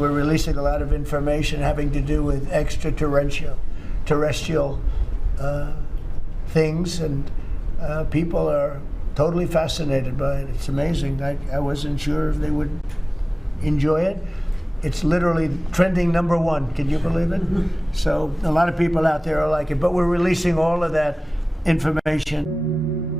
We're releasing a lot of information having to do with extraterrestrial things, and people are totally fascinated by it. It's amazing. I wasn't sure if they would enjoy it. It's literally trending #1. Can you believe it? So a lot of people out there are like it, but we're releasing all of that information.